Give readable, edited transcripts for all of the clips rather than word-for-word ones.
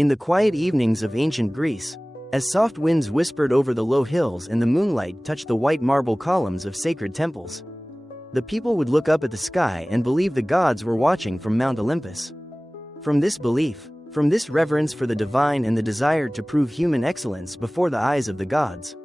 In the quiet evenings of ancient Greece, as soft winds whispered over the low hills and the moonlight touched the white marble columns of sacred temples, the people would look up at the sky and believe the gods were watching from Mount Olympus. From this belief, from this reverence for the divine and the desire to prove human excellence before the eyes of the gods,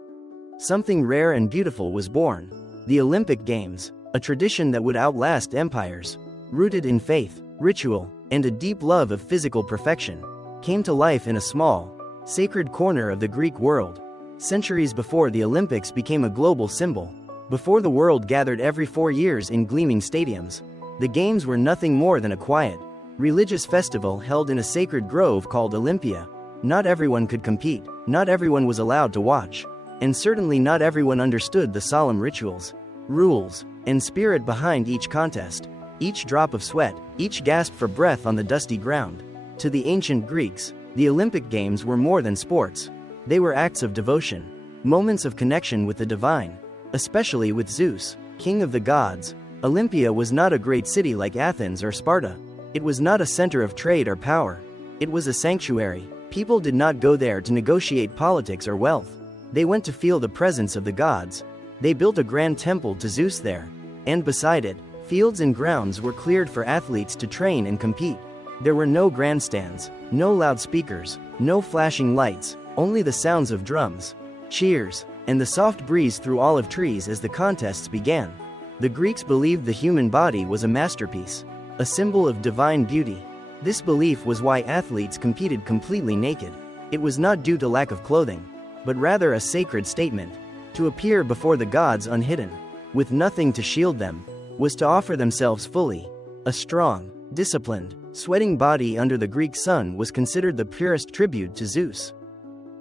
something rare and beautiful was born: the Olympic Games, a tradition that would outlast empires. Rooted in faith, ritual, and a deep love of physical perfection, came to life in a small, sacred corner of the Greek world, centuries before the Olympics became a global symbol. Before the world gathered every 4 years in gleaming stadiums, the Games were nothing more than a quiet, religious festival held in a sacred grove called Olympia. Not everyone could compete, not everyone was allowed to watch, and certainly not everyone understood the solemn rituals, rules, and spirit behind each contest, each drop of sweat, each gasp for breath on the dusty ground. To the ancient Greeks, the Olympic Games were more than sports. They were acts of devotion, moments of connection with the divine, especially with Zeus, king of the gods. Olympia was not a great city like Athens or Sparta. It was not a center of trade or power. It was a sanctuary. People did not go there to negotiate politics or wealth. They went to feel the presence of the gods. They built a grand temple to Zeus there, and beside it, fields and grounds were cleared for athletes to train and compete. There were no grandstands, no loudspeakers, no flashing lights, only the sounds of drums, cheers, and the soft breeze through olive trees as the contests began. The Greeks believed the human body was a masterpiece, a symbol of divine beauty. This belief was why athletes competed completely naked. It was not due to lack of clothing, but rather a sacred statement. To appear before the gods unhidden, with nothing to shield them, was to offer themselves fully. A strong, disciplined, sweating body under the Greek sun was considered the purest tribute to Zeus.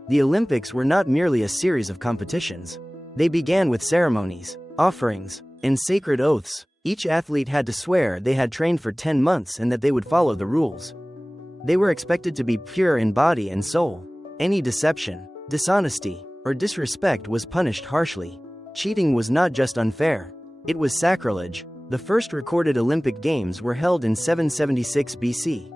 The Olympics were not merely a series of competitions. They began with ceremonies, offerings, and sacred oaths. Each athlete had to swear they had trained for 10 months and that they would follow the rules. They were expected to be pure in body and soul. Any deception, dishonesty, or disrespect was punished harshly. Cheating was not just unfair, it was sacrilege. The first recorded Olympic Games were held in 776 BC.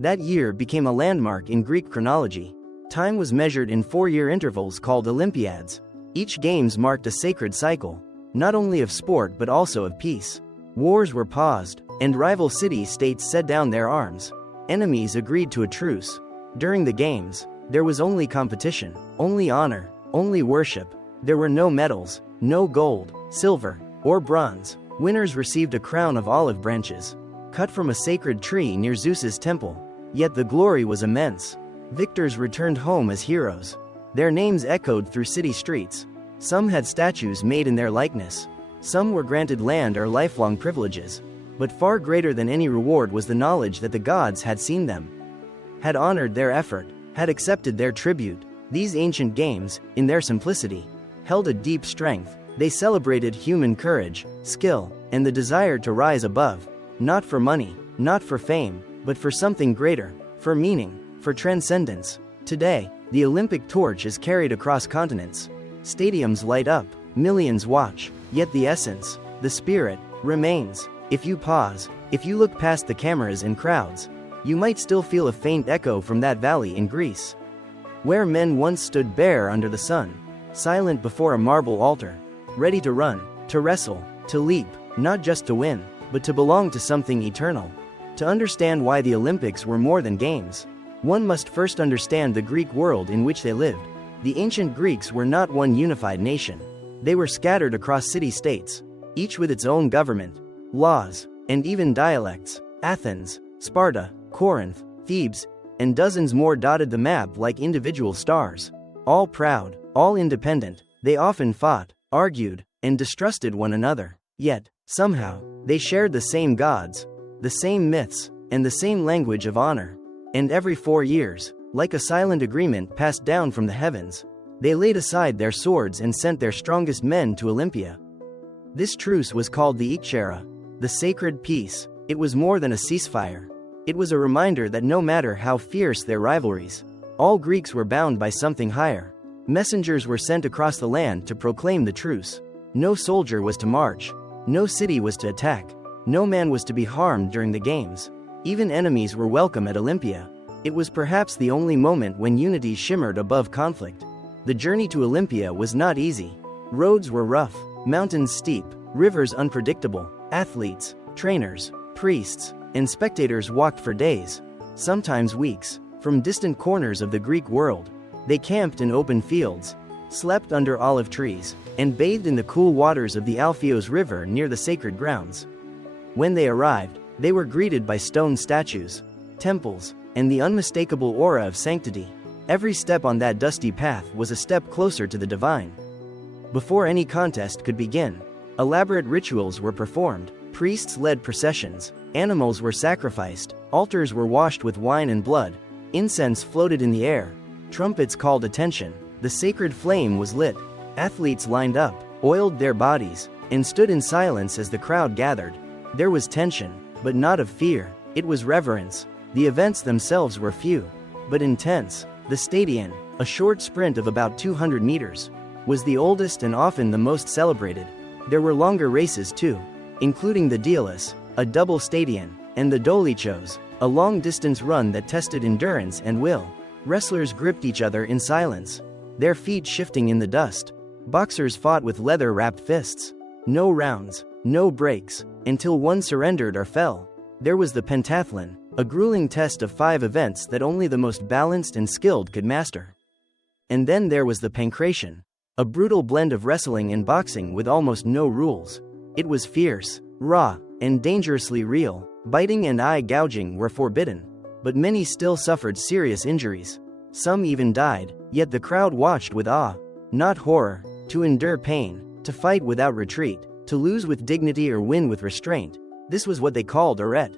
That year became a landmark in Greek chronology. Time was measured in 4-year intervals called Olympiads. Each Games marked a sacred cycle, not only of sport but also of peace. Wars were paused, and rival city-states set down their arms. Enemies agreed to a truce. During the Games, there was only competition, only honor, only worship. There were no medals, no gold, silver, or bronze. Winners received a crown of olive branches, cut from a sacred tree near Zeus's temple. Yet the glory was immense. Victors returned home as heroes. Their names echoed through city streets. Some had statues made in their likeness. Some were granted land or lifelong privileges. But far greater than any reward was the knowledge that the gods had seen them, had honored their effort, had accepted their tribute. These ancient games, in their simplicity, held a deep strength. They celebrated human courage, skill, and the desire to rise above, not for money, not for fame, but for something greater, for meaning, for transcendence. Today, the Olympic torch is carried across continents. Stadiums light up, millions watch, yet the essence, the spirit, remains. If you pause, if you look past the cameras and crowds, you might still feel a faint echo from that valley in Greece, where men once stood bare under the sun, silent before a marble altar, ready to run, to wrestle, to leap, not just to win, but to belong to something eternal. To understand why the Olympics were more than games, one must first understand the Greek world in which they lived. The ancient Greeks were not one unified nation. They were scattered across city-states, each with its own government, laws, and even dialects. Athens, Sparta, Corinth, Thebes, and dozens more dotted the map like individual stars. All proud, all independent, they often fought, argued, and distrusted one another. Yet, somehow, they shared the same gods, the same myths, and the same language of honor. And every 4 years, like a silent agreement passed down from the heavens, they laid aside their swords and sent their strongest men to Olympia. This truce was called the Ikshera, the sacred peace. It was more than a ceasefire. It was a reminder that no matter how fierce their rivalries, all Greeks were bound by something higher. Messengers were sent across the land to proclaim the truce. No soldier was to march, no city was to attack, no man was to be harmed during the games. Even enemies were welcome at Olympia. It was perhaps the only moment when unity shimmered above conflict. The journey to Olympia was not easy. Roads were rough, mountains steep, rivers unpredictable. Athletes, trainers, priests, and spectators walked for days, sometimes weeks, from distant corners of the Greek world. They camped in open fields, slept under olive trees, and bathed in the cool waters of the Alpheus River near the sacred grounds. When they arrived, they were greeted by stone statues, temples, and the unmistakable aura of sanctity. Every step on that dusty path was a step closer to the divine. Before any contest could begin, elaborate rituals were performed. Priests led processions, animals were sacrificed, altars were washed with wine and blood, incense floated in the air, trumpets called attention, the sacred flame was lit. Athletes lined up, oiled their bodies, and stood in silence as the crowd gathered. There was tension, but not of fear, it was reverence. The events themselves were few, but intense. The stadion, a short sprint of about 200 meters, was the oldest and often the most celebrated. There were longer races too, including the Dialis, a double stadion, and the Dolichos, a long-distance run that tested endurance and will. Wrestlers gripped each other in silence, their feet shifting in the dust. Boxers fought with leather-wrapped fists. No rounds, no breaks, until one surrendered or fell. There was the pentathlon, a grueling test of 5 events that only the most balanced and skilled could master. And then there was the pankration, a brutal blend of wrestling and boxing with almost no rules. It was fierce, raw, and dangerously real. Biting and eye gouging were forbidden, but many still suffered serious injuries. Some even died, yet the crowd watched with awe, not horror. To endure pain, to fight without retreat, to lose with dignity or win with restraint. This was what they called arete,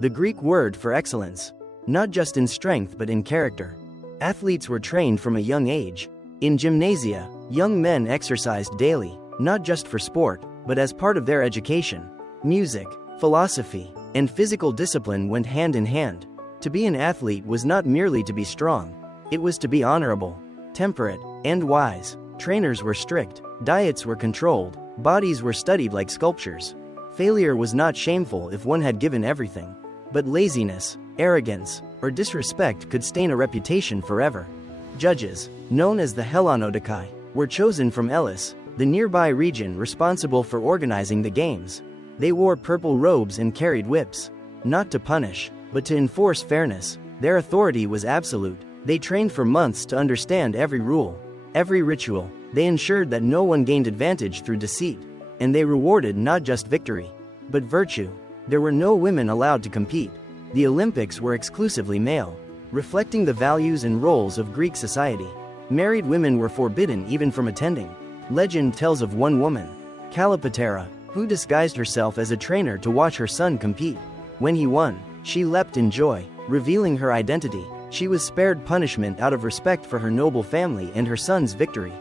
the Greek word for excellence, not just in strength but in character. Athletes were trained from a young age. In gymnasia, young men exercised daily, not just for sport, but as part of their education. Music, philosophy, and physical discipline went hand in hand. To be an athlete was not merely to be strong, it was to be honorable, temperate, and wise. Trainers were strict, diets were controlled, bodies were studied like sculptures. Failure was not shameful if one had given everything, but laziness, arrogance, or disrespect could stain a reputation forever. Judges, known as the Hellanodikai, were chosen from Elis, the nearby region responsible for organizing the games. They wore purple robes and carried whips, not to punish, but to enforce fairness. Their authority was absolute. They trained for months to understand every rule, every ritual. They ensured that no one gained advantage through deceit, and they rewarded not just victory, but virtue. There were no women allowed to compete. The Olympics were exclusively male, reflecting the values and roles of Greek society. Married women were forbidden even from attending. Legend tells of one woman, Kalliopatera, who disguised herself as a trainer to watch her son compete. When he won, she leapt in joy, revealing her identity. She was spared punishment out of respect for her noble family and her son's victory.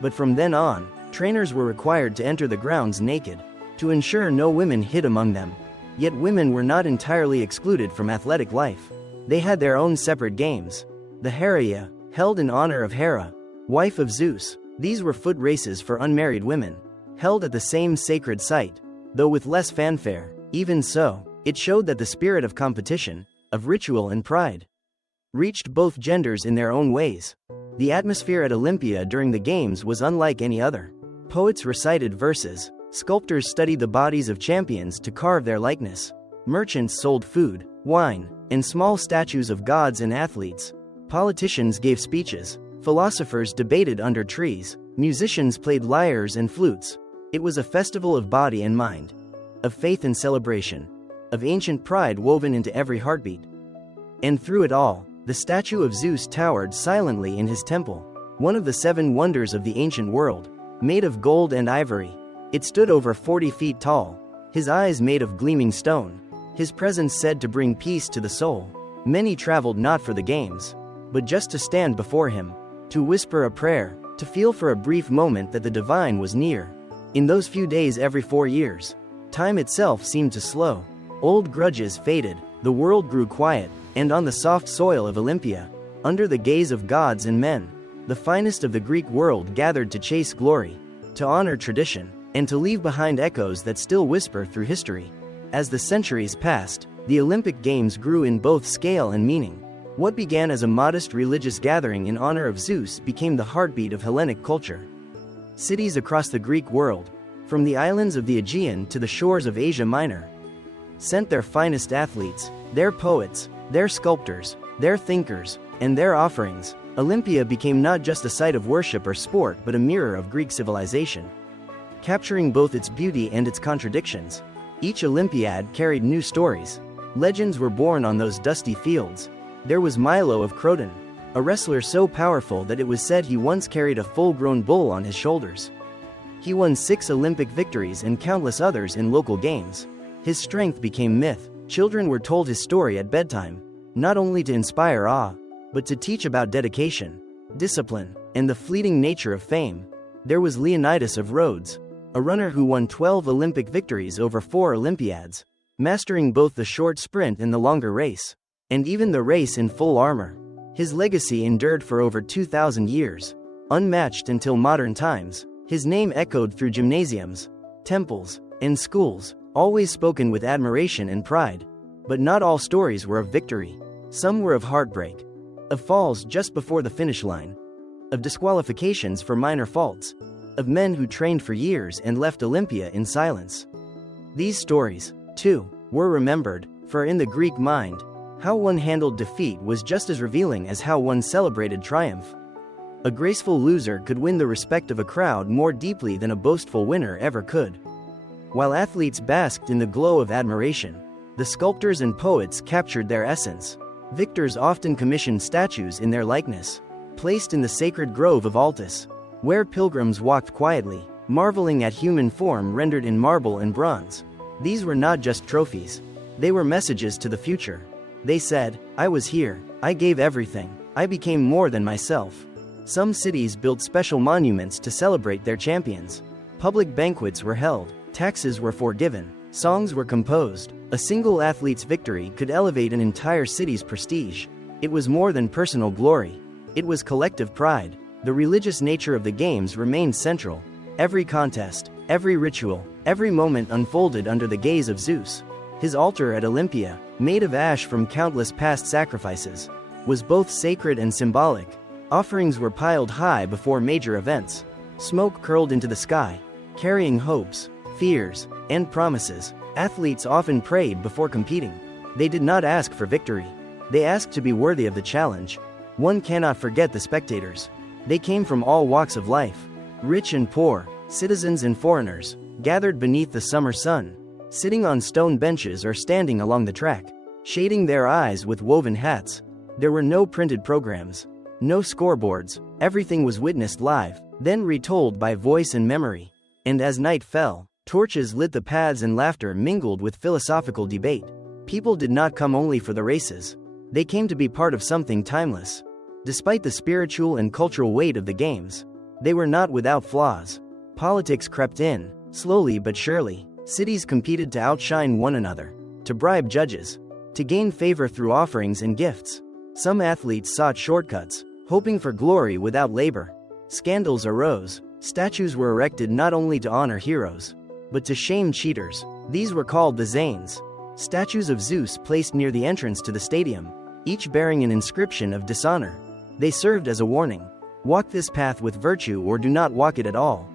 But from then on, trainers were required to enter the grounds naked, to ensure no women hid among them. Yet women were not entirely excluded from athletic life. They had their own separate games. The Heraia, held in honor of Hera, wife of Zeus. These were foot races for unmarried women, held at the same sacred site, though with less fanfare. Even so, it showed that the spirit of competition, of ritual and pride, reached both genders in their own ways. The atmosphere at Olympia during the games was unlike any other. Poets recited verses, sculptors studied the bodies of champions to carve their likeness. Merchants sold food, wine, and small statues of gods and athletes. Politicians gave speeches, philosophers debated under trees, musicians played lyres and flutes. It was a festival of body and mind, of faith and celebration, of ancient pride woven into every heartbeat. And through it all, the statue of Zeus towered silently in his temple, one of the 7 wonders of the ancient world, made of gold and ivory. It stood over 40 feet tall, his eyes made of gleaming stone, his presence said to bring peace to the soul. Many traveled not for the games, but just to stand before him, to whisper a prayer, to feel for a brief moment that the divine was near. In those few days every 4 years, time itself seemed to slow. Old grudges faded, the world grew quiet, and on the soft soil of Olympia, under the gaze of gods and men, the finest of the Greek world gathered to chase glory, to honor tradition, and to leave behind echoes that still whisper through history. As the centuries passed, the Olympic Games grew in both scale and meaning. What began as a modest religious gathering in honor of Zeus became the heartbeat of Hellenic culture. Cities across the Greek world, from the islands of the Aegean to the shores of Asia Minor, sent their finest athletes, their poets, their sculptors, their thinkers, and their offerings. Olympia became not just a site of worship or sport but a mirror of Greek civilization. Capturing both its beauty and its contradictions, each Olympiad carried new stories. Legends were born on those dusty fields. There was Milo of Croton, a wrestler so powerful that it was said he once carried a full-grown bull on his shoulders. He won 6 Olympic victories and countless others in local games. His strength became myth. Children were told his story at bedtime, not only to inspire awe, but to teach about dedication, discipline, and the fleeting nature of fame. There was Leonidas of Rhodes, a runner who won 12 Olympic victories over 4 Olympiads, mastering both the short sprint and the longer race, and even the race in full armor. His legacy endured for over 2,000 years, unmatched until modern times. His name echoed through gymnasiums, temples, and schools, always spoken with admiration and pride. But not all stories were of victory. Some were of heartbreak, of falls just before the finish line, of disqualifications for minor faults, of men who trained for years and left Olympia in silence. These stories, too, were remembered, for in the Greek mind, how one handled defeat was just as revealing as how one celebrated triumph. A graceful loser could win the respect of a crowd more deeply than a boastful winner ever could. While athletes basked in the glow of admiration, the sculptors and poets captured their essence. Victors often commissioned statues in their likeness, placed in the sacred grove of Altus, where pilgrims walked quietly, marveling at human form rendered in marble and bronze. These were not just trophies. They were messages to the future. They said, "I was here, I gave everything, I became more than myself." Some cities built special monuments to celebrate their champions. Public banquets were held, taxes were forgiven, songs were composed. A single athlete's victory could elevate an entire city's prestige. It was more than personal glory. It was collective pride. The religious nature of the games remained central. Every contest, every ritual, every moment unfolded under the gaze of Zeus. His altar at Olympia, made of ash from countless past sacrifices, was both sacred and symbolic. Offerings were piled high before major events. Smoke curled into the sky, carrying hopes, fears, and promises. Athletes often prayed before competing. They did not ask for victory. They asked to be worthy of the challenge. One cannot forget the spectators. They came from all walks of life. Rich and poor, citizens and foreigners, gathered beneath the summer sun, sitting on stone benches or standing along the track, shading their eyes with woven hats. There were no printed programs, no scoreboards. Everything was witnessed live, then retold by voice and memory. And as night fell, torches lit the paths and laughter mingled with philosophical debate. People did not come only for the races. They came to be part of something timeless. Despite the spiritual and cultural weight of the games, they were not without flaws. Politics crept in, slowly but surely. Cities competed to outshine one another, to bribe judges, to gain favor through offerings and gifts. Some athletes sought shortcuts, hoping for glory without labor. Scandals arose. Statues were erected not only to honor heroes, but to shame cheaters. These were called the Zanes, statues of Zeus placed near the entrance to the stadium, each bearing an inscription of dishonor. They served as a warning: walk this path with virtue or do not walk it at all.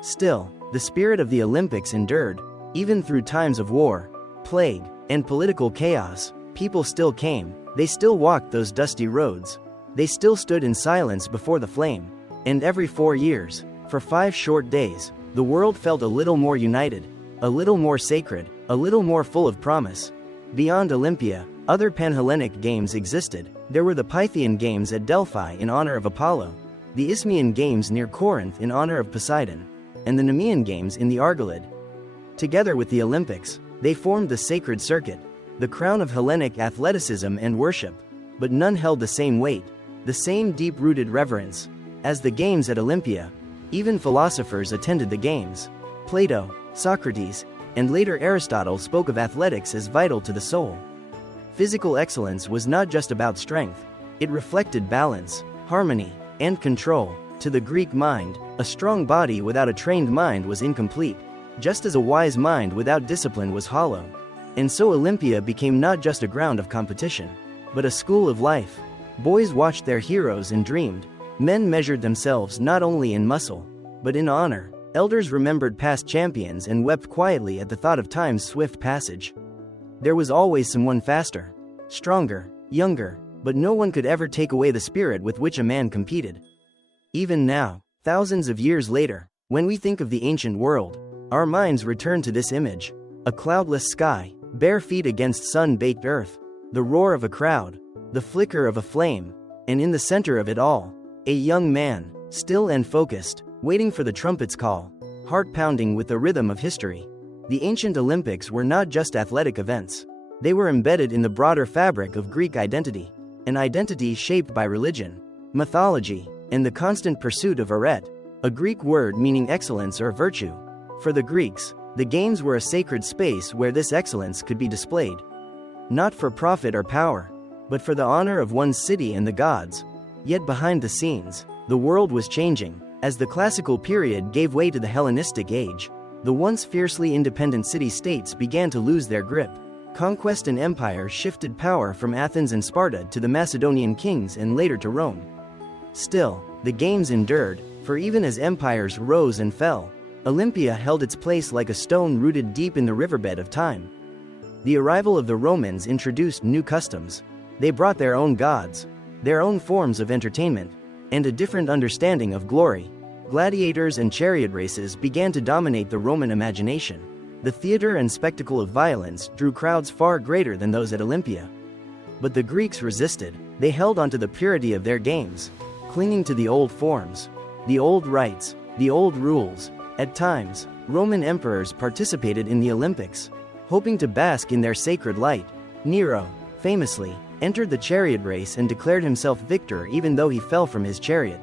Still, the spirit of the Olympics endured. Even through times of war, plague, and political chaos, people still came. They still walked those dusty roads. They still stood in silence before the flame. And every 4 years, for 5 short days, the world felt a little more united, a little more sacred, a little more full of promise. Beyond Olympia, other Panhellenic games existed. There were the Pythian Games at Delphi in honor of Apollo, the Isthmian Games near Corinth in honor of Poseidon, and the Nemean Games in the Argolid. Together with the Olympics, they formed the sacred circuit, the crown of Hellenic athleticism and worship. But none held the same weight, the same deep-rooted reverence, as the games at Olympia. Even philosophers attended the games. Plato, Socrates, and later Aristotle spoke of athletics as vital to the soul. Physical excellence was not just about strength. It reflected balance, harmony, and control. To the Greek mind, a strong body without a trained mind was incomplete, just as a wise mind without discipline was hollow. And so Olympia became not just a ground of competition, but a school of life. Boys watched their heroes and dreamed. Men measured themselves not only in muscle, but in honor. Elders remembered past champions and wept quietly at the thought of time's swift passage. There was always someone faster, stronger, younger, but no one could ever take away the spirit with which a man competed. Even now, thousands of years later, when we think of the ancient world, our minds return to this image. A cloudless sky, bare feet against sun-baked earth, the roar of a crowd, the flicker of a flame, and in the center of it all, a young man, still and focused, waiting for the trumpet's call, heart pounding with the rhythm of history. The ancient Olympics were not just athletic events. They were embedded in the broader fabric of Greek identity, an identity shaped by religion, mythology, and the constant pursuit of arete, a Greek word meaning excellence or virtue. For the Greeks, the games were a sacred space where this excellence could be displayed. Not for profit or power, but for the honor of one's city and the gods. Yet behind the scenes, the world was changing. As the classical period gave way to the Hellenistic age, the once fiercely independent city-states began to lose their grip. Conquest and empire shifted power from Athens and Sparta to the Macedonian kings and later to Rome. Still, the games endured, for even as empires rose and fell, Olympia held its place like a stone rooted deep in the riverbed of time. The arrival of the Romans introduced new customs. They brought their own gods, their own forms of entertainment, and a different understanding of glory. Gladiators and chariot races began to dominate the Roman imagination. The theater and spectacle of violence drew crowds far greater than those at Olympia. But the Greeks resisted. They held onto the purity of their games, clinging to the old forms, the old rites, the old rules. At times, Roman emperors participated in the Olympics, hoping to bask in their sacred light. Nero, famously, entered the chariot race and declared himself victor even though he fell from his chariot.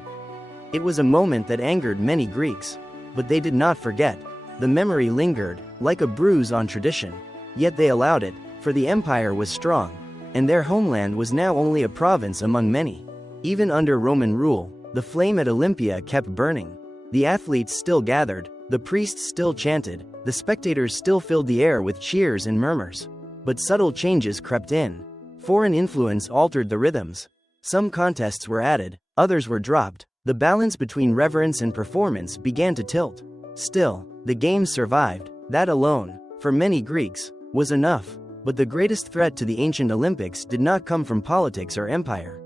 It was a moment that angered many Greeks, but they did not forget. The memory lingered, like a bruise on tradition. Yet they allowed it, for the empire was strong, and their homeland was now only a province among many. Even under Roman rule, the flame at Olympia kept burning. The athletes still gathered, the priests still chanted, the spectators still filled the air with cheers and murmurs. But subtle changes crept in. Foreign influence altered the rhythms. Some contests were added, others were dropped. The balance between reverence and performance began to tilt. Still, the games survived. That alone, for many Greeks, was enough. But the greatest threat to the ancient Olympics did not come from politics or empire.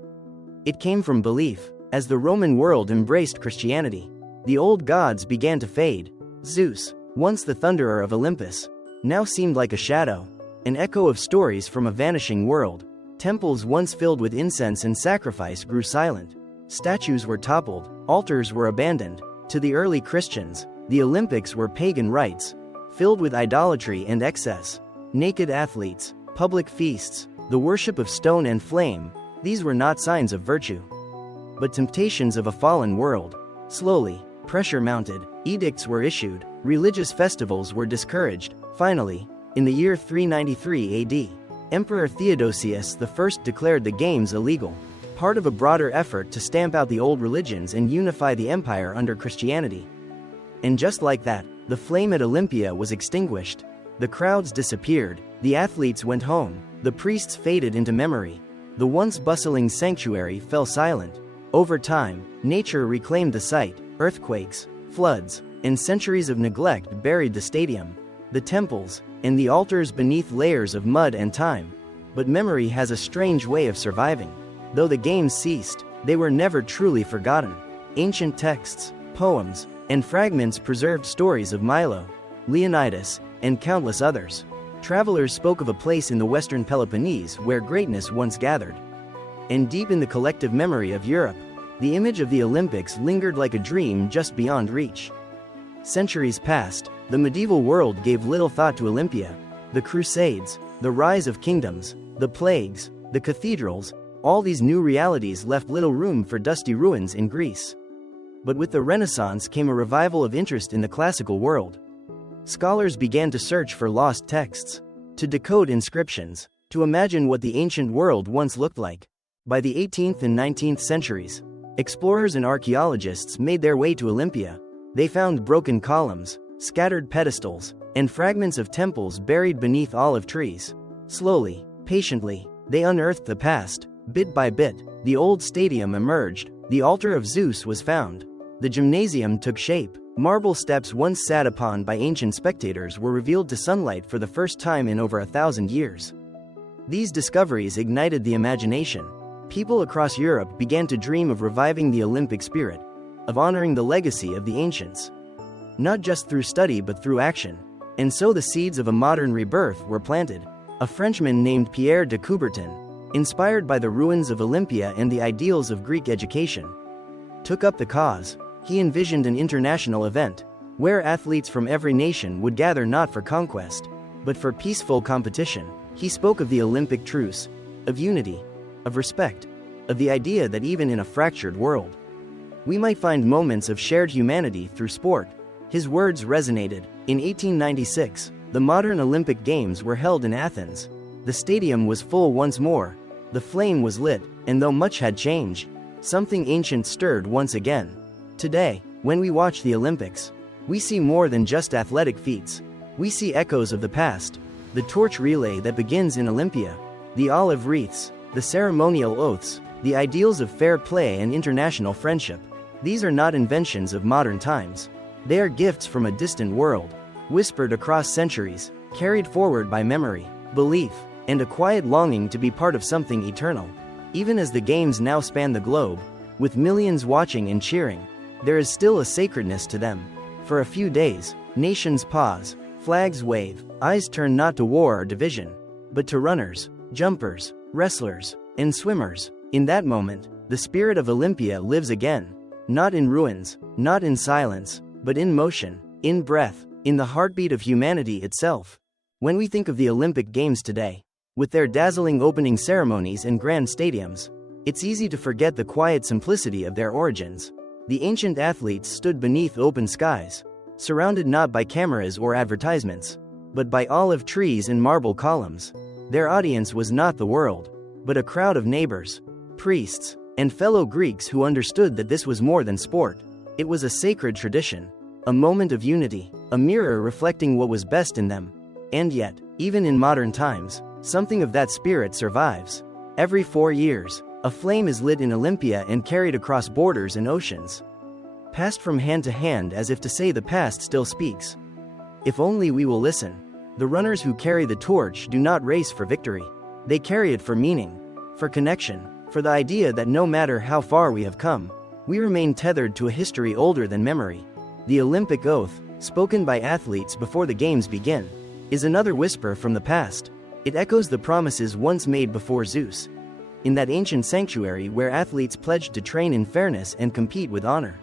It came from belief. As the Roman world embraced Christianity, the old gods began to fade. Zeus, once the thunderer of Olympus, now seemed like a shadow, an echo of stories from a vanishing world. Temples once filled with incense and sacrifice grew silent. Statues were toppled, altars were abandoned. To the early Christians, the Olympics were pagan rites, filled with idolatry and excess. Naked athletes, public feasts, the worship of stone and flame, these were not signs of virtue, but temptations of a fallen world. Slowly, pressure mounted, edicts were issued, religious festivals were discouraged. Finally, in the year 393 AD, Emperor Theodosius I declared the games illegal, part of a broader effort to stamp out the old religions and unify the empire under Christianity. And just like that, the flame at Olympia was extinguished. The crowds disappeared, the athletes went home, the priests faded into memory. The once bustling sanctuary fell silent. Over time, nature reclaimed the site. Earthquakes, floods, and centuries of neglect buried the stadium, the temples, and the altars beneath layers of mud and time. But memory has a strange way of surviving. Though the games ceased, they were never truly forgotten. Ancient texts, poems, and fragments preserved stories of Milo, Leonidas, and countless others. Travelers spoke of a place in the western Peloponnese where greatness once gathered. And deep in the collective memory of Europe, the image of the Olympics lingered like a dream just beyond reach. Centuries passed, the medieval world gave little thought to Olympia. The Crusades, the rise of kingdoms, the plagues, the cathedrals, all these new realities left little room for dusty ruins in Greece. But with the Renaissance came a revival of interest in the classical world. Scholars began to search for lost texts, to decode inscriptions, to imagine what the ancient world once looked like. By the 18th and 19th centuries, explorers and archaeologists made their way to Olympia. They found broken columns, scattered pedestals, and fragments of temples buried beneath olive trees. Slowly, patiently, They unearthed the past. Bit by bit, the old stadium emerged, the altar of Zeus was found. The gymnasium took shape. Marble steps once sat upon by ancient spectators were revealed to sunlight for the first time in over 1,000 years. These discoveries ignited the imagination. People across Europe began to dream of reviving the Olympic spirit, of honoring the legacy of the ancients. Not just through study but through action. And so the seeds of a modern rebirth were planted. A Frenchman named Pierre de Coubertin, inspired by the ruins of Olympia and the ideals of Greek education, took up the cause. He envisioned an international event, where athletes from every nation would gather not for conquest, but for peaceful competition. He spoke of the Olympic truce, of unity, of respect, of the idea that even in a fractured world, we might find moments of shared humanity through sport. His words resonated. In 1896, the modern Olympic Games were held in Athens. The stadium was full once more. The flame was lit, and though much had changed, something ancient stirred once again. Today, when we watch the Olympics, we see more than just athletic feats. We see echoes of the past. The torch relay that begins in Olympia, the olive wreaths, the ceremonial oaths, the ideals of fair play and international friendship. These are not inventions of modern times. They are gifts from a distant world, whispered across centuries, carried forward by memory, belief, and a quiet longing to be part of something eternal. Even as the games now span the globe, with millions watching and cheering, there is still a sacredness to them. For a few days, nations pause, flags wave, eyes turn not to war or division, but to runners, jumpers, wrestlers, and swimmers. In that moment, the spirit of Olympia lives again, not in ruins, not in silence, but in motion, in breath, in the heartbeat of humanity itself. When we think of the Olympic Games today, with their dazzling opening ceremonies and grand stadiums, it's easy to forget the quiet simplicity of their origins. The ancient athletes stood beneath open skies, surrounded not by cameras or advertisements, but by olive trees and marble columns. Their audience was not the world, but a crowd of neighbors, priests, and fellow Greeks who understood that this was more than sport. It was a sacred tradition, a moment of unity, a mirror reflecting what was best in them. And yet, even in modern times, something of that spirit survives. Every 4 years, a flame is lit in Olympia and carried across borders and oceans, passed from hand to hand as if to say the past still speaks. If only we will listen. The runners who carry the torch do not race for victory. They carry it for meaning, for connection, for the idea that no matter how far we have come, we remain tethered to a history older than memory. The Olympic oath, spoken by athletes before the games begin, is another whisper from the past. It echoes the promises once made before Zeus, in that ancient sanctuary where athletes pledged to train in fairness and compete with honor.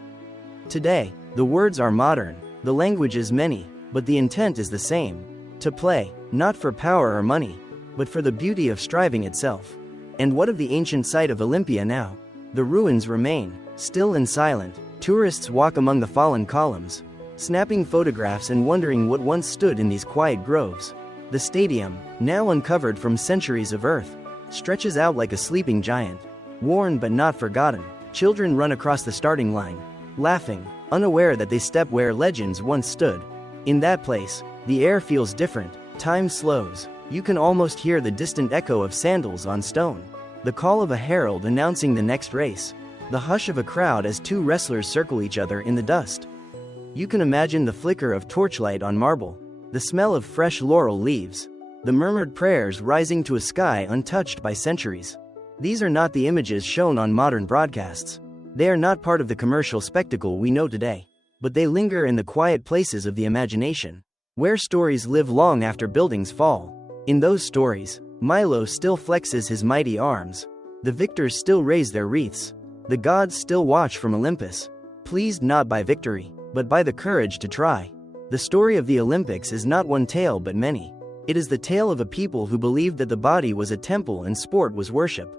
Today, the words are modern, the language is many, but the intent is the same: to play, not for power or money, but for the beauty of striving itself. And what of the ancient site of Olympia now? The ruins remain, still and silent. Tourists walk among the fallen columns, snapping photographs and wondering what once stood in these quiet groves. The stadium, now uncovered from centuries of earth, stretches out like a sleeping giant, worn but not forgotten. Children run across the starting line, laughing, unaware that they step where legends once stood. In that place, the air feels different, time slows. You can almost hear the distant echo of sandals on stone, the call of a herald announcing the next race, the hush of a crowd as two wrestlers circle each other in the dust. You can imagine the flicker of torchlight on marble, the smell of fresh laurel leaves, the murmured prayers rising to a sky untouched by centuries. These are not the images shown on modern broadcasts. They are not part of the commercial spectacle we know today, but they linger in the quiet places of the imagination, where stories live long after buildings fall. In those stories, Milo still flexes his mighty arms, the victors still raise their wreaths, the gods still watch from Olympus, pleased not by victory, but by the courage to try. The story of the Olympics is not one tale but many. It is the tale of a people who believed that the body was a temple and sport was worship.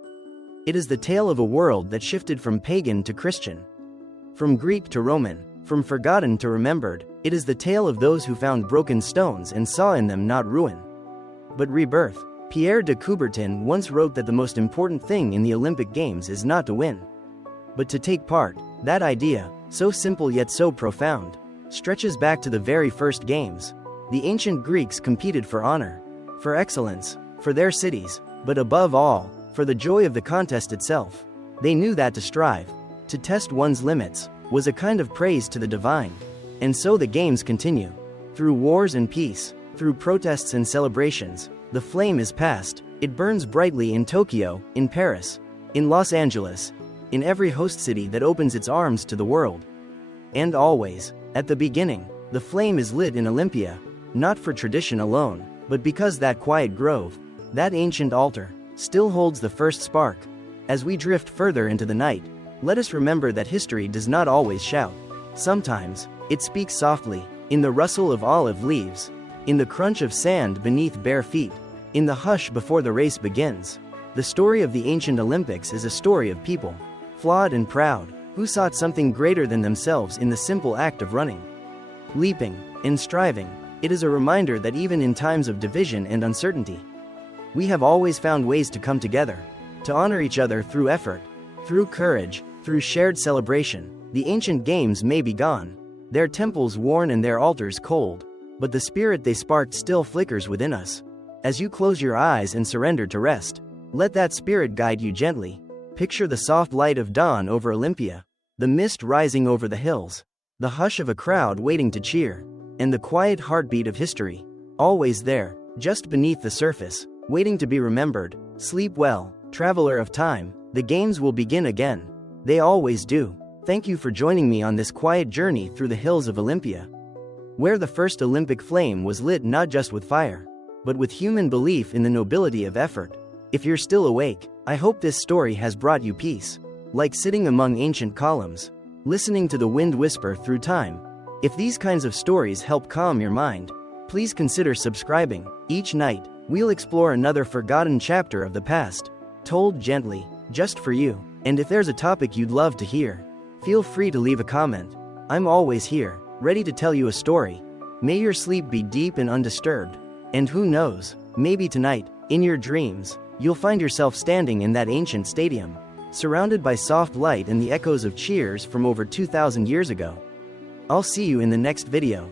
It is the tale of a world that shifted from pagan to Christian, from Greek to Roman, from forgotten to remembered. It is the tale of those who found broken stones and saw in them not ruin, but rebirth. Pierre de Coubertin once wrote that the most important thing in the Olympic Games is not to win, but to take part. That idea, so simple yet so profound, stretches back to the very first games. The ancient Greeks competed for honor, for excellence, for their cities, but above all, for the joy of the contest itself. They knew that to strive, to test one's limits, was a kind of praise to the divine. And so the games continue. Through wars and peace, through protests and celebrations, the flame is passed. It burns brightly in Tokyo, in Paris, in Los Angeles, in every host city that opens its arms to the world. And always, at the beginning, the flame is lit in Olympia, not for tradition alone, but because that quiet grove, that ancient altar, still holds the first spark. As we drift further into the night, let us remember that history does not always shout. Sometimes, it speaks softly, in the rustle of olive leaves, in the crunch of sand beneath bare feet, in the hush before the race begins. The story of the ancient Olympics is a story of people, flawed and proud, who sought something greater than themselves in the simple act of running, leaping, and striving. It is a reminder that even in times of division and uncertainty, we have always found ways to come together, to honor each other through effort, through courage, through shared celebration. The ancient games may be gone, their temples worn and their altars cold, but the spirit they sparked still flickers within us. As you close your eyes and surrender to rest, let that spirit guide you gently. Picture the soft light of dawn over Olympia, the mist rising over the hills, the hush of a crowd waiting to cheer, and the quiet heartbeat of history, always there, just beneath the surface, waiting to be remembered. Sleep well, traveler of time. The games will begin again. They always do. Thank you for joining me on this quiet journey through the hills of Olympia, where the first Olympic flame was lit not just with fire, but with human belief in the nobility of effort. If you're still awake, I hope this story has brought you peace, like sitting among ancient columns, listening to the wind whisper through time. If these kinds of stories help calm your mind, please consider subscribing. Each night, we'll explore another forgotten chapter of the past, told gently, just for you. And if there's a topic you'd love to hear, feel free to leave a comment. I'm always here, ready to tell you a story. May your sleep be deep and undisturbed. And who knows, maybe tonight, in your dreams, you'll find yourself standing in that ancient stadium, surrounded by soft light and the echoes of cheers from over 2,000 years ago. I'll see you in the next video.